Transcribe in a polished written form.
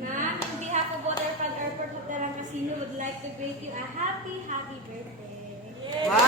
Ma'am, on behalf of Waterfront Airport Hotel and Casino, would like to greet you a happy birthday.